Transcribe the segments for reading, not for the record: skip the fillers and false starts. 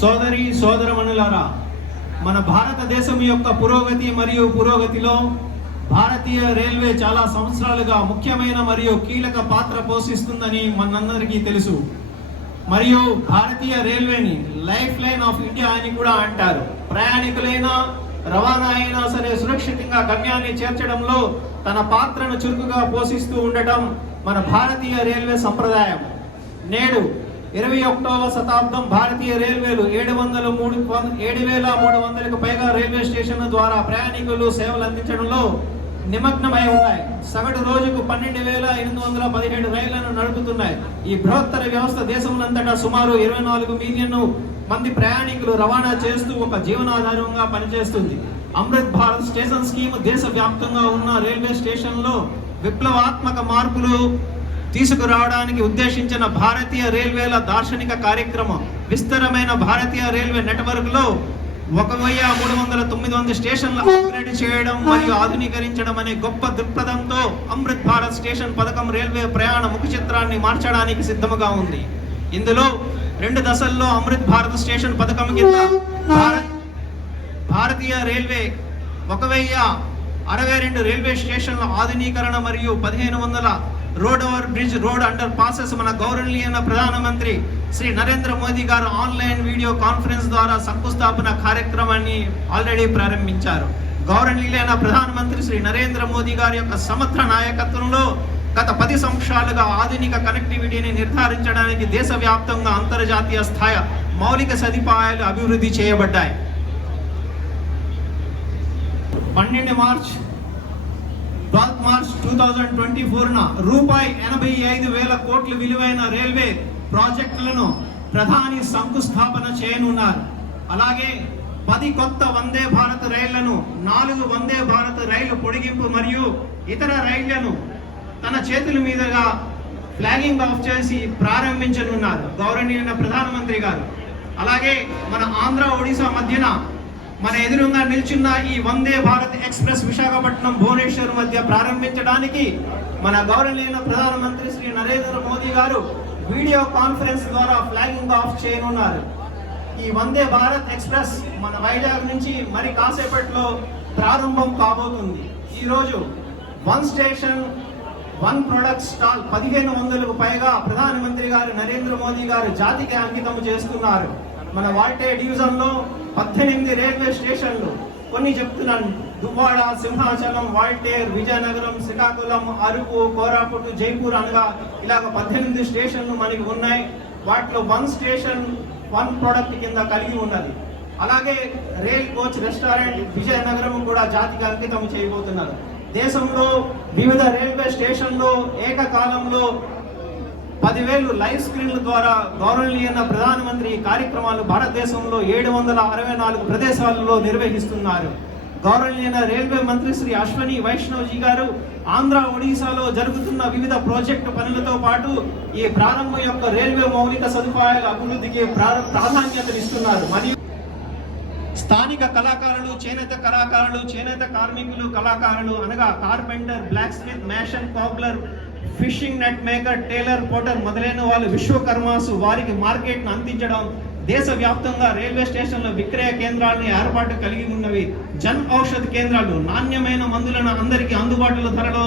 సోదరి సోదరమణులారా, మన భారతదేశం యొక్క పురోగతి మరియు పురోగతిలో భారతీయ రైల్వే చాలా సంవత్సరాలుగా ముఖ్యమైన మరియు కీలక పాత్ర పోషిస్తుందని మనందరికీ తెలుసు. మరియు భారతీయ రైల్వేని లైఫ్ లైన్ ఆఫ్ ఇండియా అని కూడా అంటారు. ప్రయాణికులైనా రవాణా అయినా సరే సురక్షితంగా గమ్యాన్ని చేర్చడంలో తన పాత్రను చురుకుగా పోషిస్తూ ఉండటం మన భారతీయ రైల్వే సంప్రదాయం. నేడు 21వ శతాబ్దం భారతీయ రైల్వేలు 7,300కు పైగా రైల్వే స్టేషన్ల ద్వారా ప్రయాణికులు సేవలు అందించడంలో నిమగ్నమై ఉన్నాయి. సగటు రోజుకు 12,817 రైళ్లను నడుపుతున్నాయి. ఈ బృహత్తర వ్యవస్థ దేశంలంతటా సుమారు 24 మిలియన్ మంది ప్రయాణికులు రవాణా చేస్తూ ఒక జీవనాధారంగా పనిచేస్తుంది. అమృత్ భారత్ స్టేషన్ స్కీమ్ దేశవ్యాప్తంగా ఉన్న రైల్వే స్టేషన్లో విప్లవాత్మక మార్పులు తీసుకురావడానికి ఉద్దేశించిన భారతీయ రైల్వేల దార్శనిక కార్యక్రమం. విస్తరమైన భారతీయ రైల్వే నెట్వర్క్ లో 1,309 స్టేషన్లు అప్గ్రేడ్ చేయడం మరియు ఆధునీకరించడం అనే గొప్ప దృక్పథంతో అమృత్ భారత్ స్టేషన్ పథకం రైల్వే ప్రయాణ ముఖ చిత్రాన్ని మార్చడానికి సిద్ధంగా ఉంది. ఇందులో 2 దశల్లో అమృత్ భారత్ స్టేషన్ పథకం కింద భారతీయ రైల్వే 1,062 రైల్వే స్టేషన్ల ఆధునీకరణ మరియు 1,500 road over bridge road under passes మన గౌరవనీయ ప్రధానమంత్రి శ్రీ నరేంద్ర మోదీ గారు ఆన్లైన్ వీడియో కాన్ఫరెన్స్ ద్వారా శంకుస్థాపన కార్యక్రమాన్ని ఆల్రెడీ ప్రారంభించారు. గౌరవనీయులైన ప్రధానమంత్రి శ్రీ నరేంద్ర మోదీ గారి యొక్క సమర్థ నాయకత్వంలో గత 10 సంవత్సరాలుగా ఆధునిక కనెక్టివిటీని నిర్ధారించడానికి దేశవ్యాప్తంగా అంతర్జాతీయ స్థాయి మౌలిక సదుపాయాలు అభివృద్ధి చేయబడ్డాయి. 12 మార్చ్ 2024న రూపాయి 85,000 కోట్ల విలువైన రైల్వే ప్రాజెక్టులను ప్రధాని శంకుస్థాపన చేయనున్నారు. అలాగే 10 కొత్త వందే భారత్ రైళ్లను, 4 వందే భారత్ రైలు పొడిగింపు మరియు ఇతర రైళ్లను తన చేతుల మీదుగా ఫ్లాగింగ్ ఆఫ్ చేసి ప్రారంభించనున్నారు గౌరవనీయ ప్రధానమంత్రి గారు. అలాగే మన ఆంధ్ర ఒడిశా మధ్యన మన ఎదురుగా నిల్చున్న ఈ వందే భారత్ ఎక్స్ప్రెస్ విశాఖపట్నం భువనేశ్వర్ మధ్య ప్రారంభించడానికి మన గౌరవనీయ ప్రధానమంత్రి శ్రీ నరేంద్ర మోదీ గారు వీడియో కాన్ఫరెన్స్ ద్వారా ఫ్లాగింగ్ ఆఫ్ చేయనున్నారు. ఈ వందే భారత్ ఎక్స్ప్రెస్ మన వైజాగ్ నుంచి మరి కాసేపట్లో ప్రారంభం కాబోతుంది. ఈరోజు 1 స్టేషన్ 1 ప్రొడక్ట్ స్టాల్ 1,500కు పైగా ప్రధానమంత్రి గారు నరేంద్ర మోదీ గారు జాతికి అంకితం చేస్తున్నారు. మన వాల్టే డివిజన్ లో 18 రైల్వే స్టేషన్లు, కొన్ని చెప్తున్నాను, దువ్వాడ, సింహాచలం, వాల్టేర్, విజయనగరం, శ్రీకాకుళం, అరకు, కోరాపుట్, జైపూర్ అనగా ఇలాగ 18 స్టేషన్లు మనకి ఉన్నాయి. వాటిలో 1 స్టేషన్ 1 ప్రొడక్ట్ కింద కలిగి ఉన్నది. అలాగే రైల్ కోచ్ రెస్టారెంట్ విజయనగరం కూడా జాతికి అంకితం చేయబోతున్నారు. దేశంలో వివిధ రైల్వే స్టేషన్లో ఏకకాలంలో 10,000 లైవ్ స్క్రీన్ల ద్వారా గౌరవనీయ ప్రధానమంత్రి కార్యక్రమాలు భారతదేశంలో 764 ప్రదేశాలలో నిర్వహిస్తున్నారు. గౌరవనీయ రైల్వే మంత్రి శ్రీ అశ్వని వైష్ణవ్జీ గారు ఆంధ్ర ఒడిశాలో జరుగుతున్న వివిధ ప్రాజెక్టు పనులతో పాటు ఈ ప్రారంభం యొక్క రైల్వే మౌలిక సదుపాయాల అభివృద్ధికి ప్రాధాన్యతనిస్తున్నారు. మరియు స్థానిక కళాకారులు, చేనేత కళాకారులు, చేనేత కార్మికులు, కళాకారులు అనగా carpenter, blacksmith, mason, cobbler, fishing net maker, tailor, potter మొదలైన వాళ్ళు విశ్వకర్మాసు వారికి మార్కెట్ను అందించడం, దేశవ్యాప్తంగా రైల్వే స్టేషన్ల విక్రయ కేంద్రాలను ఏర్పాటు కలిగి ఉన్నవి. జన్ ఔషధ కేంద్రాలు నాణ్యమైన మందులను అందరికీ అందుబాటులో ధరలో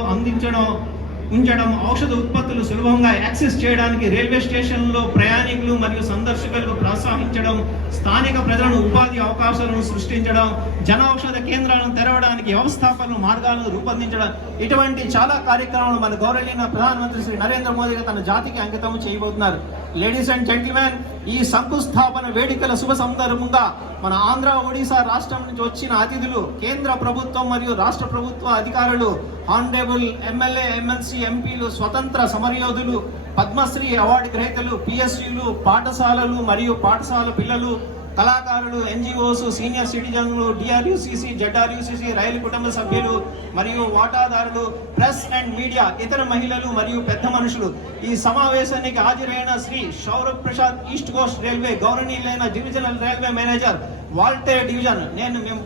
ఉంచడం, ఔషధ ఉత్పత్తులు సులభంగా యాక్సెస్ చేయడానికి రైల్వే స్టేషన్లో ప్రయాణికులు మరియు సందర్శకులకు ప్రోత్సహించడం, స్థానిక ప్రజలను ఉపాధి అవకాశాలను సృష్టించడం, జన ఔషధ కేంద్రాలను తెరవడానికి వ్యవస్థాపన మార్గాలను రూపొందించడం, ఇటువంటి చాలా కార్యక్రమాలు మన గౌరవనీయ ప్రధానమంత్రి శ్రీ నరేంద్ర మోదీ తన జాతికి అంకితం చేయబోతున్నారు. లేడీస్ అండ్ జెంటిల్మెన్, ఈ శంకుస్థాపన వేడుకల శుభ సందర్భంగా మన ఆంధ్ర, ఒడిశా రాష్ట్రం నుంచి వచ్చిన అతిథులు, కేంద్ర ప్రభుత్వం మరియు రాష్ట్ర ప్రభుత్వ అధికారులు, హానరబుల్ ఎమ్మెల్యే, ఎమ్మెల్సీ, ఎంపీలు, స్వతంత్ర సమరయోధులు, పద్మశ్రీ అవార్డు గ్రహీతలు, పిఎస్యులు, పాఠశాలలు మరియు పాఠశాల పిల్లలు, కళాకారులు, ఎన్జిఓస్, సీనియర్ సిటిజన్లు, డిఆర్యుసిసి, జెడ్ఆర్యుసిసి, రైలు కుటుంబ సభ్యులు మరియు వాటాదారులు, ప్రెస్ అండ్ మీడియా, ఇతర మహిళలు మరియు పెద్ద మనుషులు, ఈ సమావేశానికి హాజరైన Shri Saurabh Prasad, East Coast Railway గౌరవనీయులైన divisional railway manager, Waltair division, నేను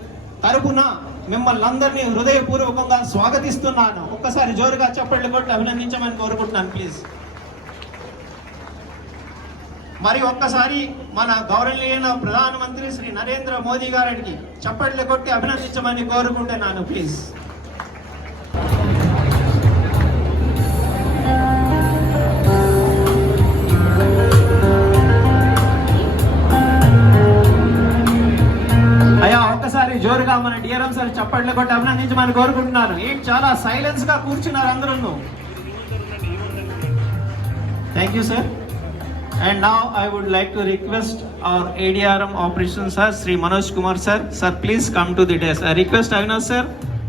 తరపున మిమ్మల్ని అందరినీ హృదయపూర్వకంగా స్వాగతిస్తున్నాను. ఒక్కసారి జోరుగా చప్పట్లు కొట్టి అభినందించమని కోరుకుంటున్నాను ప్లీజ్. మరి ఒక్కసారి మన గౌరవనీయ ప్రధానమంత్రి శ్రీ నరేంద్ర మోదీ గారికి చప్పట్లు కొట్టి అభినందించమని కోరుకుంటున్నాను ప్లీజ్. అయ్యా ఒక్కసారి జోరుగా మన డిఆర్ఎం సార్ చప్పట్లు కొట్టి అభినందించమని కోరుకుంటున్నాను. ఏంటి చాలా సైలెన్స్ గా కూర్చున్నారు అందరూ. Thank you sir. And now I would like to request our ADRM operations sir, Sri Manoj Kumar sir. Sir, please come to the desk. I request Avinash sir.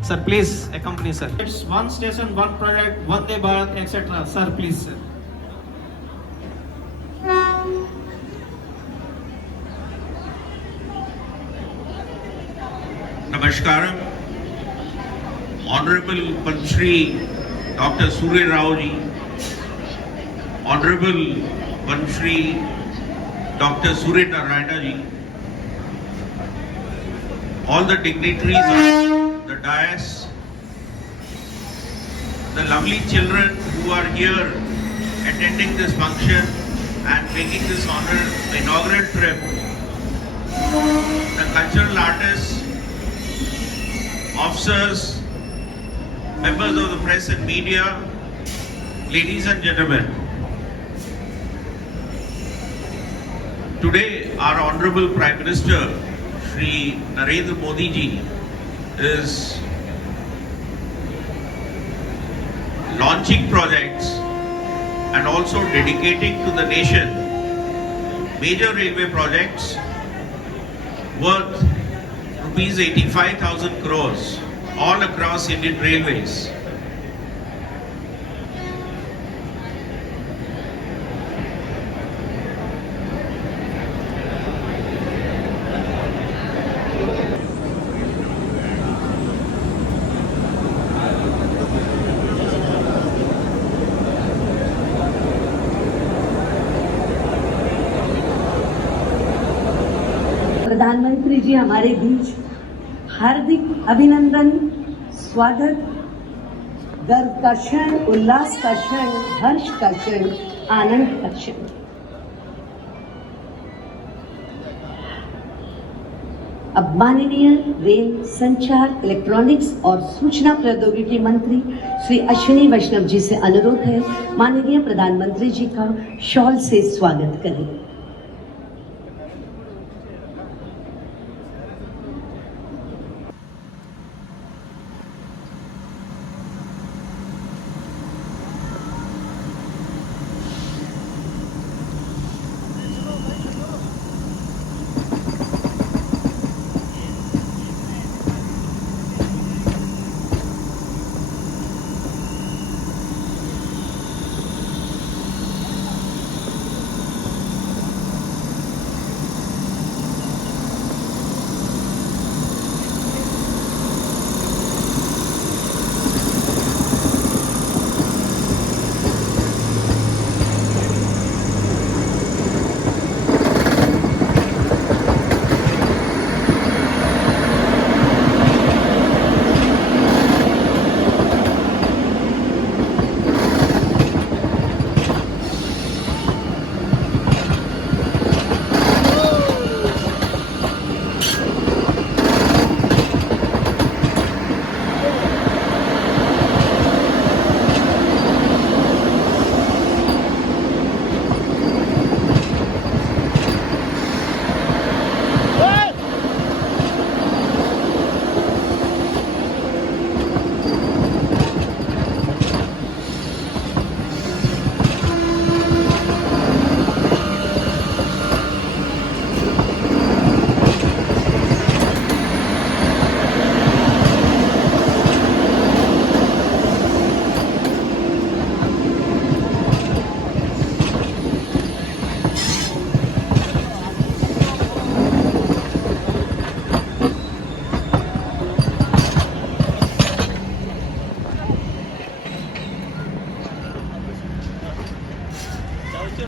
Sir, please accompany sir. It's one station, one product, Vande Bharat, etc. Sir, please sir. Namaskaram. Honorable Pantri Dr. Surya Rao ji, Honorable Pantri Dr. Surya Narayana ji, all the dignitaries of the dais, the lovely children who are here attending this function and making this inaugural trip, the cultural artists, officers, members of the press and media, ladies and gentlemen. Today, our Honorable Prime Minister, Shri Narendra Modi ji, is launching projects and also dedicating to the nation major railway projects worth rupees 85,000 crores all across Indian Railways. प्रधानमंत्री जी हमारे बीच, हार्दिक अभिनंदन, स्वागत, गर्व का क्षण, उल्लास का क्षण, हर्ष का क्षण, आनंद का क्षण। अब माननीय रेल, संचार, इलेक्ट्रॉनिक्स और सूचना प्रौद्योगिकी मंत्री श्री अश्विनी वैष्णव जी से अनुरोध है, माननीय प्रधानमंत्री जी का शॉल से स्वागत करें।